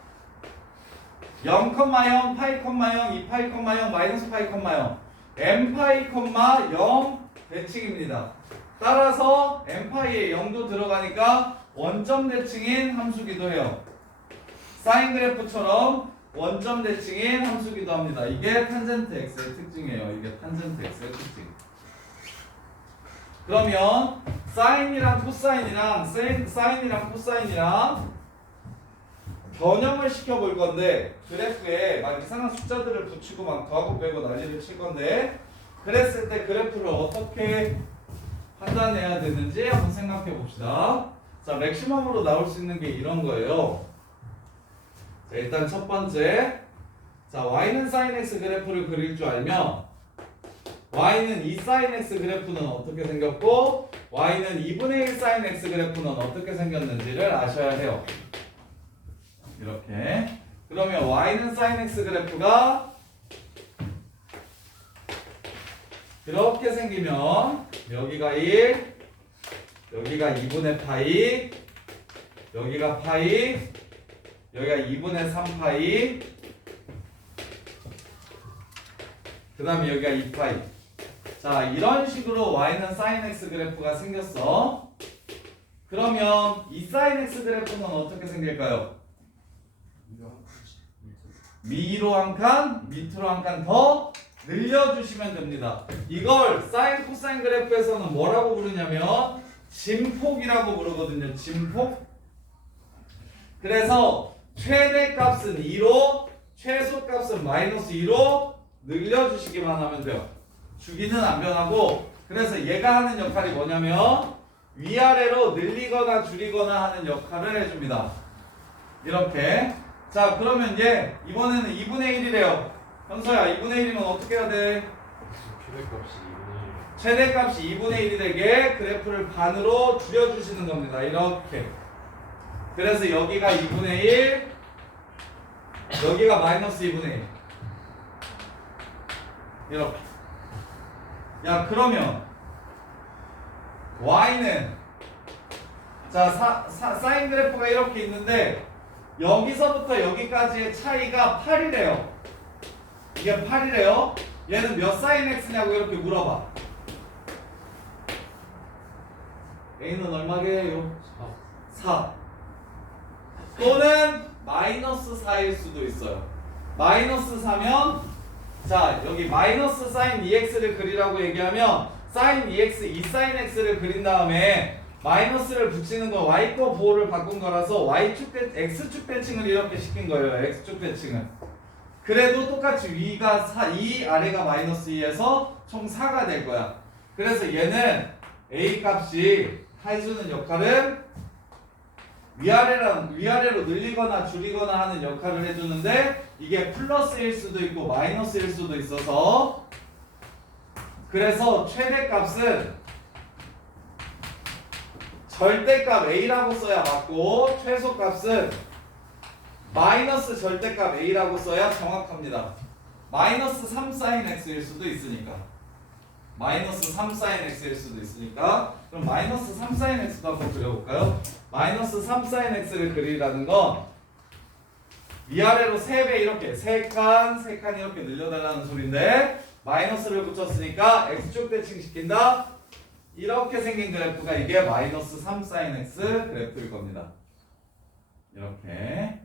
0, 0, 파이, 0, 2파이, 0, 마이너스 파이, 0 m파이, 0 대칭입니다. 따라서 m파이에 0도 들어가니까 원점 대칭인 함수기도 해요. 사인 그래프처럼 원점 대칭인 함수기도 합니다. 이게 탄젠트 x의 특징이에요. 이게 탄젠트 x의 특징. 그러면 사인이랑 코사인이랑 변형을 시켜볼 건데 그래프에 막 이상한 숫자들을 붙이고 막 더하고 빼고 난리를 칠 건데 그랬을 때 그래프를 어떻게 판단해야 되는지 한번 생각해 봅시다. 자, 맥시멈으로 나올 수 있는 게 이런 거예요. 자, 일단 첫 번째, 자, y는 sin x 그래프를 그릴 줄 알면 y는 2 sin x 그래프는 어떻게 생겼고 y는 2분의 1 sin x 그래프는 어떻게 생겼는지를 아셔야 해요. 이렇게. 그러면 y는 sin x 그래프가 이렇게 생기면 여기가 1, 여기가 2분의 파이, 여기가 파이, 여기가 2분의 3파이, 그 다음에 여기가 2파이. 자, 이런 식으로 y는 sin x 그래프가 생겼어. 그러면 이 sin x 그래프는 어떻게 생길까요? 위로 한 칸, 밑으로 한 칸 더 늘려주시면 됩니다. 이걸 사인 코사인 그래프에서는 뭐라고 부르냐면 진폭이라고 부르거든요. 진폭. 그래서 최대값은 2로 x는 마이너스 2로 늘려주시기만 하면 돼요. 주기는 안 변하고 그래서 얘가 하는 역할이 뭐냐면 위아래로 늘리거나 줄이거나 하는 역할을 해줍니다. 이렇게. 자 그러면 얘 이번에는 2분의 1이래요. 현서야 2분의 1이면 어떻게 해야 돼? 최대값이 2분의 1. 최대값이 2분의 1이 되게 그래프를 반으로 줄여주시는 겁니다. 이렇게. 그래서 여기가 2분의 1, 여기가 마이너스 2분의 1. 이렇게. 야 그러면 y는 자 사인 그래프가 이렇게 있는데 여기서부터 여기까지의 차이가 8이래요. 이게 8이래요. 얘는 몇 사인 x냐고 이렇게 물어봐. a는 얼마게요? 4. 또는 마이너스 4일 수도 있어요. 마이너스 4면 자 여기 마이너스 사인 2x를 그리라고 얘기하면 사인 2x 2사인 x를 그린 다음에 마이너스를 붙이는 거 y 거 보호를 바꾼 거라서 x축 대칭을 이렇게 시킨 거예요. x축 대칭을. 그래도 똑같이 위가 4, 2 아래가 마이너스 2에서 총 4가 될 거야. 그래서 얘는 a 값이 해주는 역할은 위아래로 늘리거나 줄이거나 하는 역할을 해주는데 이게 플러스일 수도 있고 마이너스일 수도 있어서 그래서 최대값은 절대값 a라고 써야 맞고 최소값은 마이너스 절대값 a라고 써야 정확합니다. 마이너스 3sin x일 수도 있으니까 마이너스 3sin x일 수도 있으니까 그럼 마이너스 3sin x도 한번 그려볼까요? 마이너스 3sin x를 그리라는 건 위아래로 3배 이렇게 3칸 이렇게 늘려달라는 소린데 마이너스를 붙였으니까 x축 대칭 시킨다. 이렇게 생긴 그래프가 이게 마이너스 3sin x 그래프일 겁니다. 이렇게.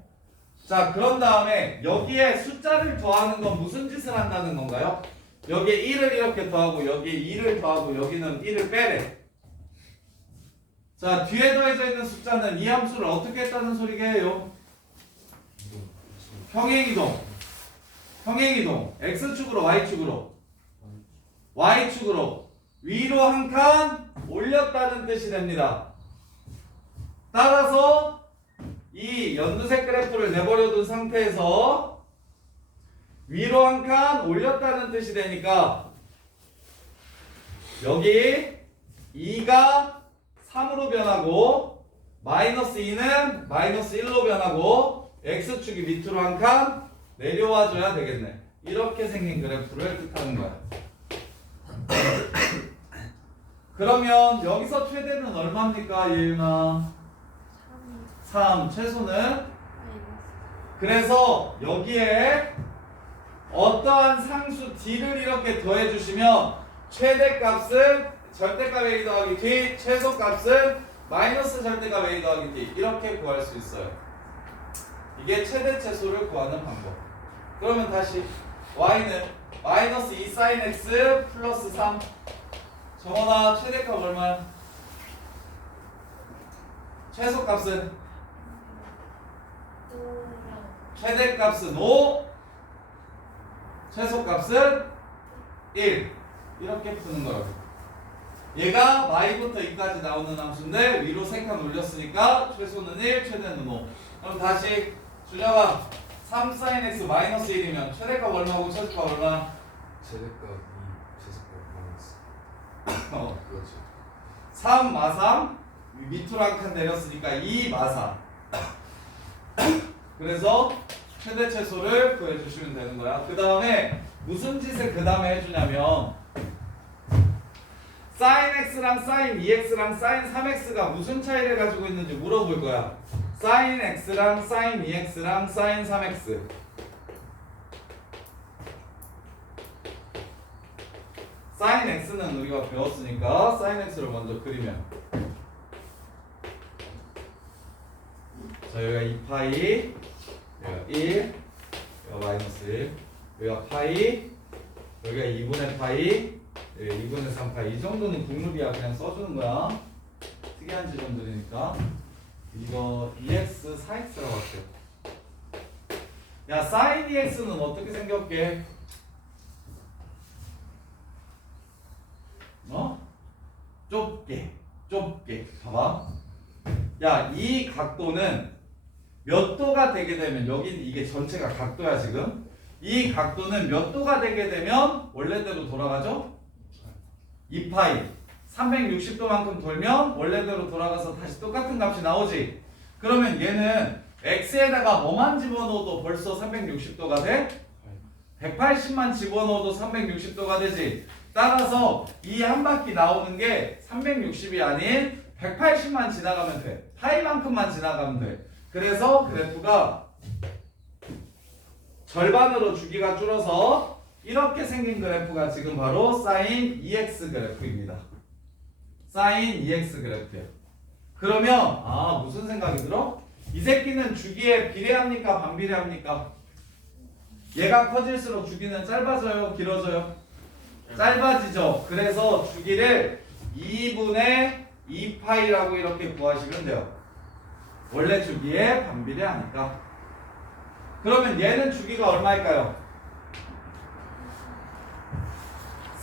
자 그런 다음에 여기에 숫자를 더하는 건 무슨 짓을 한다는 건가요? 여기에 1을 이렇게 더하고 여기에 2를 더하고 여기는 1을 빼래. 자 뒤에 더해져 있는 숫자는 이 함수를 어떻게 했다는 소리게요? 평행이동 x축으로 y축으로 위로 한 칸 올렸다는 뜻이 됩니다. 따라서 이 연두색 그래프를 내버려둔 상태에서 위로 한 칸 올렸다는 뜻이 되니까 여기 2가 3으로 변하고 마이너스 2는 마이너스 1로 변하고 x축이 밑으로 한 칸 내려와줘야 되겠네. 이렇게 생긴 그래프를 뜻하는 거야. 그러면 여기서 최대는 얼마입니까 예윤아? 3. 최소는? 그래서 여기에 어떠한 상수 d를 이렇게 더해 주시면 최대값은 절대값 a 더하기 d, 최소값은 마이너스 절대값 a 더하기 d 이렇게 구할 수 있어요. 이게 최대 최소를 구하는 방법. 그러면 다시 y는 마이너스 2sin x 플러스 3. 정원아 최대값 얼마야? 최소값은? 최대값은 5, 최소값은 1. 이렇게 푸는 거라고. 얘가 y부터 2까지 나오는 함수인데 위로 3칸 올렸으니까 최소는 1, 최대는 5. 그럼 다시 준혁아 3sin x 마이너스 1이면 최대값 얼마고 최소값 얼마? 최대값 2, 최소값 마이너스. 그렇지. 3 마삼 밑으로 한 칸 내렸으니까 2 마삼. 그래서 최대 최소를 구해주시면 되는 거야. 그 다음에 무슨 짓을 그 다음에 해주냐면 sin x랑 sin 2x랑 sin 3x가 무슨 차이를 가지고 있는지 물어볼 거야. sin x랑 sin 2x랑 sin 3x. sin x는 우리가 배웠으니까 sin x를 먼저 그리면 자 여기가 2파이 여기가 1 여기가 마이너스 1 여기가 파이 여기가 2분의 파이 여기가 2분의 3파이 이 정도는 국룰이야. 그냥 써주는 거야. 특이한 지점들이니까 이거 2x 4x라고 할게요. 야 sin EX는 어떻게 생겼게? 좁게 봐봐. 야 이 각도는 몇 도가 되게 되면 여긴 이게 전체가 각도야 지금. 이 각도는 몇 도가 되게 되면 원래대로 돌아가죠? 2파이 360도만큼 돌면 원래대로 돌아가서 다시 똑같은 값이 나오지. 그러면 얘는 x에다가 뭐만 집어넣어도 벌써 360도가 돼? 180만 집어넣어도 360도가 되지. 따라서 이 한 바퀴 나오는 게 360이 아닌 180만 지나가면 돼. 파이만큼만 지나가면 돼. 그래서 그래프가 절반으로 주기가 줄어서 이렇게 생긴 그래프가 지금 바로 sin EX 그래프입니다. sin EX 그래프예요. 그러면 무슨 생각이 들어? 이 새끼는 주기에 비례합니까? 반비례합니까? 얘가 커질수록 주기는 짧아져요? 길어져요? 짧아지죠. 그래서 주기를 2분의 2파이라고 이렇게 구하시면 돼요. 원래 주기에 반비례하니까. 그러면 얘는 주기가 얼마일까요?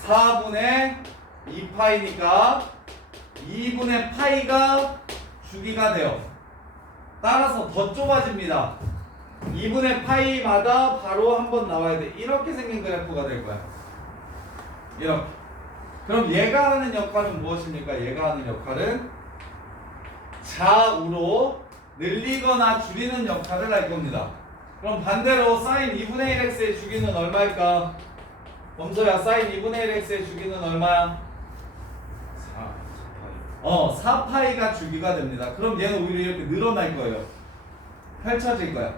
4분의 2파이니까 2분의 파이가 주기가 돼요. 따라서 더 좁아집니다. 2분의 파이마다 바로 한 번 나와야 돼. 이렇게 생긴 그래프가 될 거야. 이렇게. 그럼 얘가 하는 역할은 무엇입니까? 얘가 하는 역할은 좌우로 늘리거나 줄이는 역할을 할 겁니다. 그럼 반대로 sin 2분의 1x의 주기는 얼마일까? 범서야, sin 2분의 1x의 주기는 얼마야? 4파이. 4파이가 주기가 됩니다. 그럼 얘는 오히려 이렇게 늘어날 거예요. 펼쳐질 거야.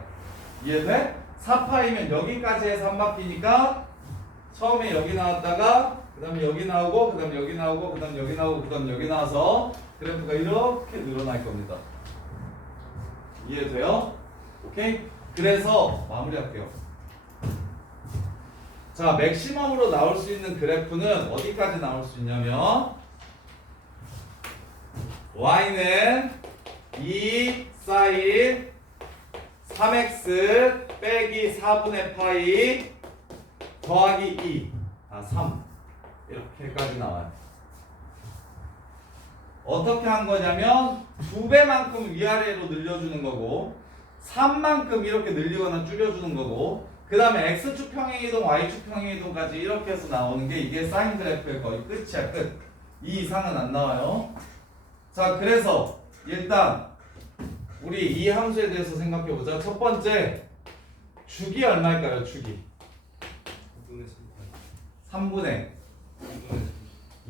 이해돼? 4파이면 여기까지 해서 한 바퀴니까 처음에 여기 나왔다가 그 다음에 여기 나오고 그 다음에 여기 나오고 그 다음에 여기 나오고 그 다음에 여기 나와서 그래프가 이렇게 늘어날 겁니다. 이해돼요? 오케이? 그래서 마무리할게요. 자, 맥시멈으로 나올 수 있는 그래프는 어디까지 나올 수 있냐면 y는 2 sin 3x 빼기 4분의 파이 더하기 2 3 이렇게까지 나와요. 어떻게 한 거냐면 2배만큼 위아래로 늘려주는 거고 3만큼 이렇게 늘리거나 줄여주는 거고 그 다음에 x축 평행이동 y축 평행이동까지 이렇게 해서 나오는 게 이게 사인 그래프의 거의 끝이야. 끝. 이 이상은 안 나와요. 자, 그래서 일단 우리 이 함수에 대해서 생각해 보자. 첫 번째, 주기 얼마일까요? 주기 3분의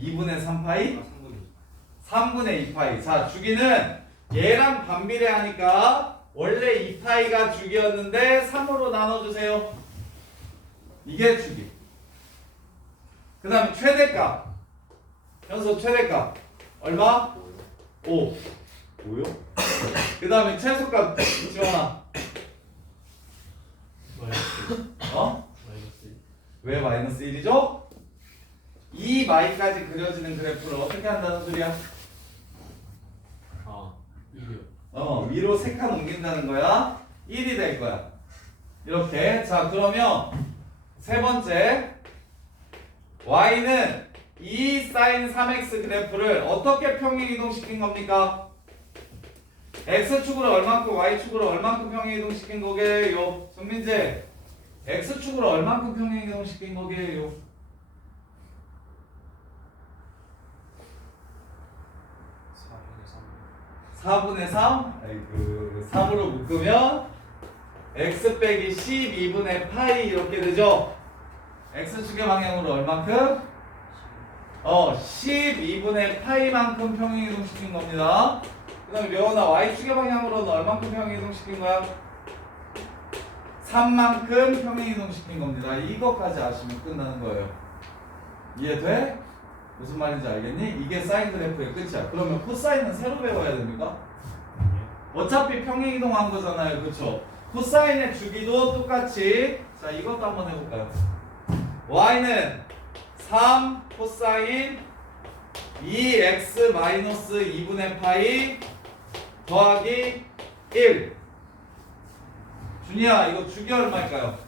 2분의 3파이 3분의 2파이. 자, 주기는 얘랑 반비례하니까 원래 2파이가 주기였는데 3으로 나눠주세요. 이게 주기. 그 다음에 최대값. 현수 최대값 얼마? 5. 5요? 그 다음에 최소값 지원아. 왜 마이너스 1이죠? 이 마이까지 그려지는 그래프를 어떻게 한다는 소리야? 1이요. 위로 3칸 옮긴다는 거야. 1이 될 거야. 이렇게. 자, 그러면 세 번째, y는 2 sin 3x 그래프를 어떻게 평행 이동시킨 겁니까? x축으로 얼만큼 y축으로 얼만큼 평행 이동시킨 거게요? 손민재, x축으로 얼만큼 평행 이동시킨 거게요? 4분의 3? 아이고, 3으로 묶으면 x 빼기 12분의 파이 이렇게 되죠? x축의 방향으로 얼만큼? 12분의 파이만큼 평행 이동시킨 겁니다. 그 다음에 려원아, y축의 방향으로는 얼만큼 평행 이동시킨 거야? 3만큼 평행 이동시킨 겁니다. 이것까지 아시면 끝나는 거예요. 이해돼? 무슨 말인지 알겠니? 이게 사인 그래프의 끝이야. 그러면 코사인은 새로 배워야 됩니까? 어차피 평행 이동한 거잖아요. 그쵸? 코사인의 주기도 똑같이. 자, 이것도 한번 해볼까요? y는 3 코사인 2x 마이너스 2분의 파이 더하기 1. 준이야 이거 주기 얼마일까요?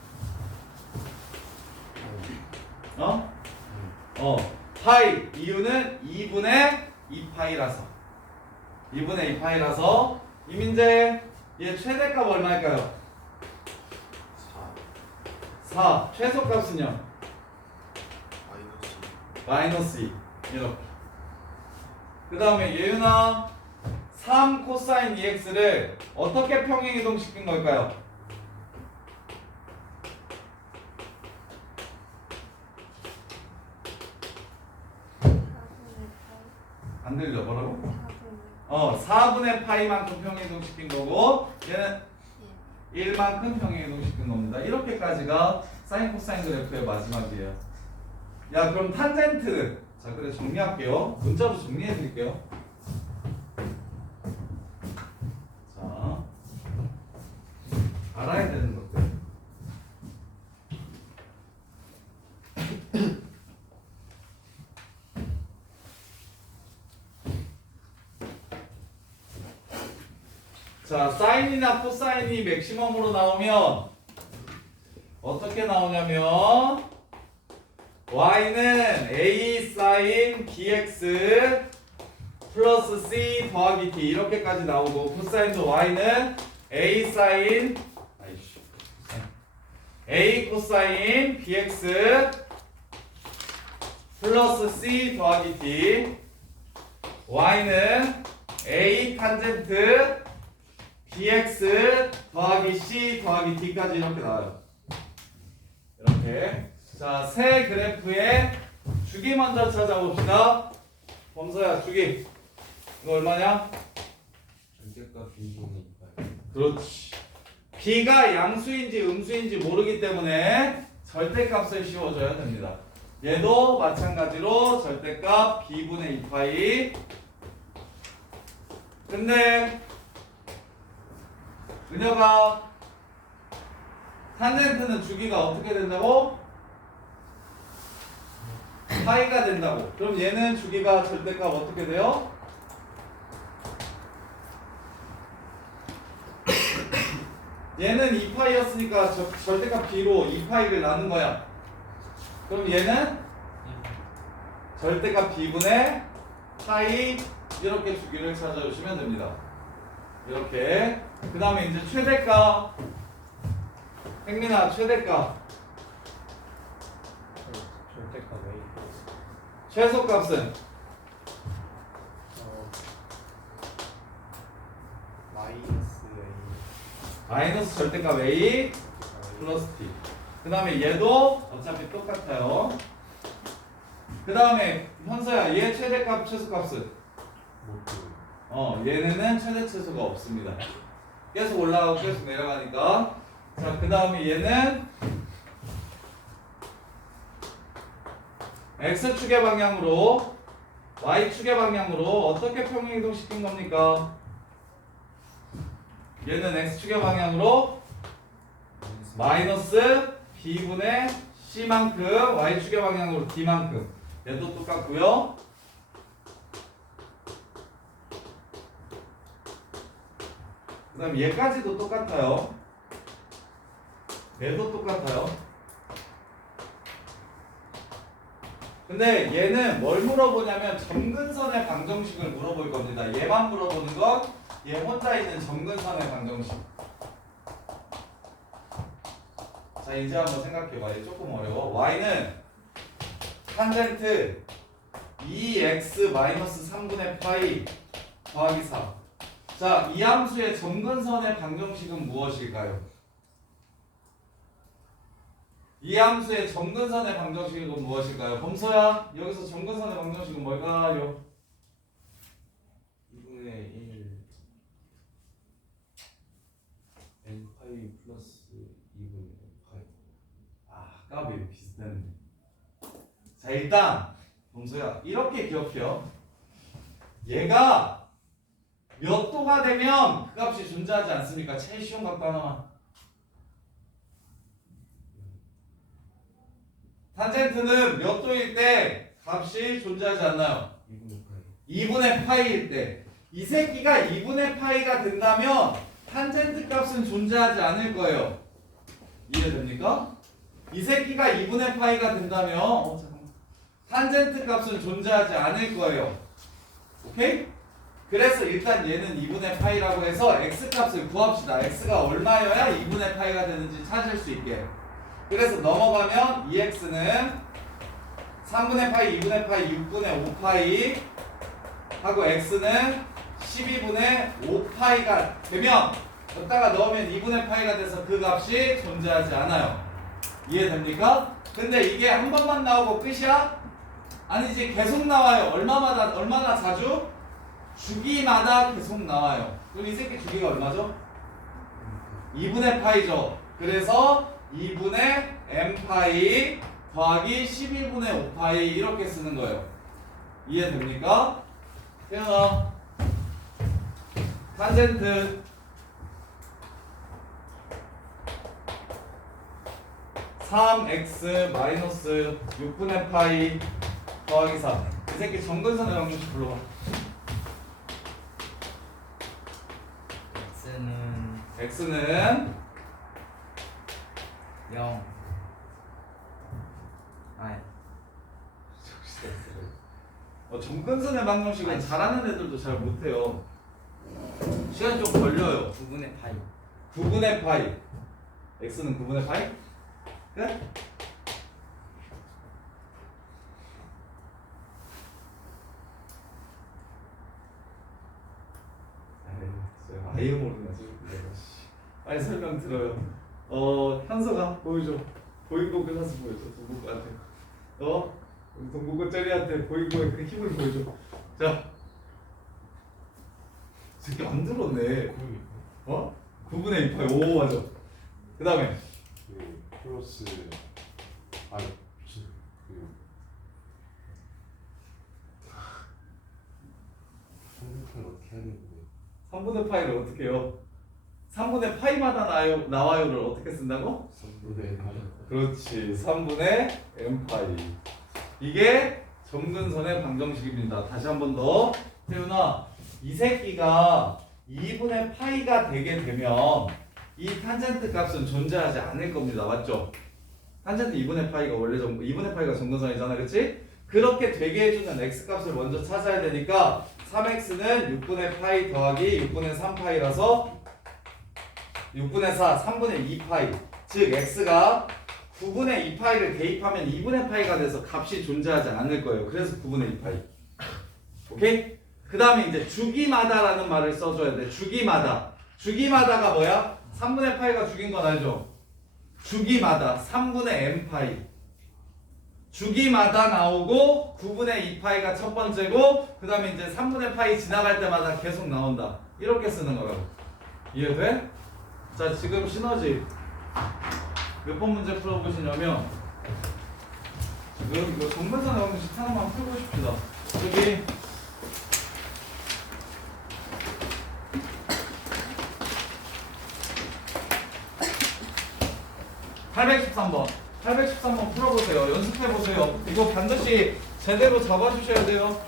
파이 이유는 2분의 2파이라서 2분의 2파이라서 이민재 얘 최대값 얼마일까요? 4 최소값은요? 마이너스 2 이렇게 그 다음에 예윤아 3 코사인 2x를 어떻게 평행이동시킨 걸까요? 안 들려 뭐라고? 4분의 파이만큼 평행이동시킨 거고 얘는 1만큼 평행이동시킨 겁니다. 이렇게까지가 사인 코사인 그래프의 마지막이에요. 야 그럼 탄젠트 자 그래 정리할게요. 문자로 정리해 드릴게요. 자 알아야 되는 것들 자 사인이나 코사인이 맥시멈으로 나오면 어떻게 나오냐면 y는 a 사인 bx 플러스 c 더하기 d 이렇게까지 나오고 코사인도 y는 a 사인 a 코사인 bx 플러스 c 더하기 d y는 a 탄젠트 bx 더하기 c 더하기 d까지 이렇게 나와요. 이렇게 자, 세 그래프의 주기 먼저 찾아봅시다. 범서야, 주기 이거 얼마냐? 절대값 비분의 2파이. 그렇지. b가 양수인지 음수인지 모르기 때문에 절대값을 씌워줘야 됩니다. 얘도 마찬가지로 절대값 b분의 2파이. 근데 은혁아 탄젠트는 주기가 어떻게 된다고? 파이가 된다고. 그럼 얘는 주기가 절대값 어떻게 돼요? 얘는 2파이였으니까 절대값 b로 2파이를 나눈 거야. 그럼 얘는 절대값 b분의 파이 이렇게 주기를 찾아주시면 됩니다. 이렇게 그 다음에 이제 최대값 혜민아 최대값 절대값 A. 최소값은 마이너스 A. 마이너스 절대값 a 플러스 t 그 다음에 얘도 어차피 똑같아요. 그 다음에 현서야 얘 최대값 최소값은 얘네는 최대 최소가 없습니다. 계속 올라가고 계속 내려가니까 자 그 다음에 얘는 x축의 방향으로 y축의 방향으로 어떻게 평행이동 시킨 겁니까? 얘는 x축의 방향으로 마이너스 b분의 c만큼 y축의 방향으로 d만큼 얘도 똑같고요. 그 다음 얘까지도 똑같아요. 얘도 똑같아요. 근데 얘는 뭘 물어보냐면 점근선의 방정식을 물어볼 겁니다. 얘만 물어보는 건 얘 혼자 있는 점근선의 방정식. 자 이제 한번 생각해봐. 얘 조금 어려워. y는 탄젠트 2x 마이너스 3분의 파이 더하기 4. 자, 이 함수의 점근선의 방정식은 무엇일까요? 이 함수의 점근선의 방정식은 무엇일까요? 범서야, 여기서 점근선의 방정식은 뭘까요? 2분의 1 n 파이 플러스 2분의 n 파이. 까비 비슷했는데. 자, 일단 범서야, 이렇게 기억해요. 얘가 몇 도가 되면 그 값이 존재하지 않습니까? 제일 쉬운 각도 하나만. 탄젠트는 몇 도일 때 값이 존재하지 않나요? 2분의 파이. 2분의 파이일 때. 이 새끼가 2분의 파이가 된다면 탄젠트 값은 존재하지 않을 거예요. 이해됩니까? 이 새끼가 2분의 파이가 된다면 잠깐만. 탄젠트 값은 존재하지 않을 거예요. 오케이? 그래서 일단 얘는 2분의 파이라고 해서 x 값을 구합시다. x가 얼마여야 2분의 파이가 되는지 찾을 수 있게. 그래서 넘어가면 2x는 3분의 파이, 2분의 파이, 6분의 5파이 하고 x는 12분의 5파이가 되면 여기다가 넣으면 2분의 파이가 돼서 그 값이 존재하지 않아요. 이해됩니까? 근데 이게 한 번만 나오고 끝이야? 아니지, 계속 나와요. 얼마나 자주? 주기마다 계속 나와요. 그럼 이 새끼 주기가 얼마죠? 2분의 파이죠. 그래서 2분의 m파이 더하기 12분의 5파이 이렇게 쓰는 거예요. 이해됩니까? 태연아, 탄젠트 3x 마이너스 6분의 파이 더하기 4. 이 새끼 정근선의 방정식 불러봐. x는 0 아니 정근선의 방정식은 잘하는 애들도 잘 못해요. 시간이 좀 걸려요. 9분의 파이 9분의 파이. x는 9분의 파이? 끝? 아예 모르네. 빨리 설명 들어요. 현서가 보여줘. 보이고 클래스 보여줘. 동국한테. 우리 동국은 쩌리한테 보이고의 그 힘을 보여줘. 자, 새끼 안 들었네. 9분의 2파이. 오, 맞아. 그 다음에 그 플러스 아니 그 성분을 어떻게 해야 되는데 3분의 파이를 어떻게 해요? 3분의 파이마다 나와요를 어떻게 쓴다고? 3분의 그렇지. 3분의 m파이. 이게 정근선의 방정식입니다. 다시 한 번 더. 태훈아, 이 새끼가 2분의 파이가 되게 되면 이 탄젠트 값은 존재하지 않을 겁니다. 맞죠? 탄젠트 2분의 파이가 원래 2분의 파이가 정근선이잖아. 그렇지? 그렇게 되게 해주는 x 값을 먼저 찾아야 되니까 3x는 6분의 파이 더하기 6분의 3파이라서 6분의 4, 3분의 2파이. 즉 x가 9분의 2파이를 대입하면 2분의 파이가 돼서 값이 존재하지 않을 거예요. 그래서 9분의 2파이. 오케이? 그 다음에 이제 주기마다라는 말을 써줘야 돼. 주기마다. 주기마다가 뭐야? 3분의 파이가 주긴 건 알죠? 주기마다 3분의 m파이. 주기마다 나오고 9분의 2파이가 첫 번째고 그 다음에 이제 3분의 파이 지나갈 때마다 계속 나온다. 이렇게 쓰는 거라고. 이해돼? 자, 지금 시너지 몇 번 문제 풀어보시냐면 지금 이거 정면선 방정식 하나만 풀고 싶시다. 여기 813번 풀어보세요. 연습해보세요. 이거 반드시 제대로 잡아주셔야 돼요.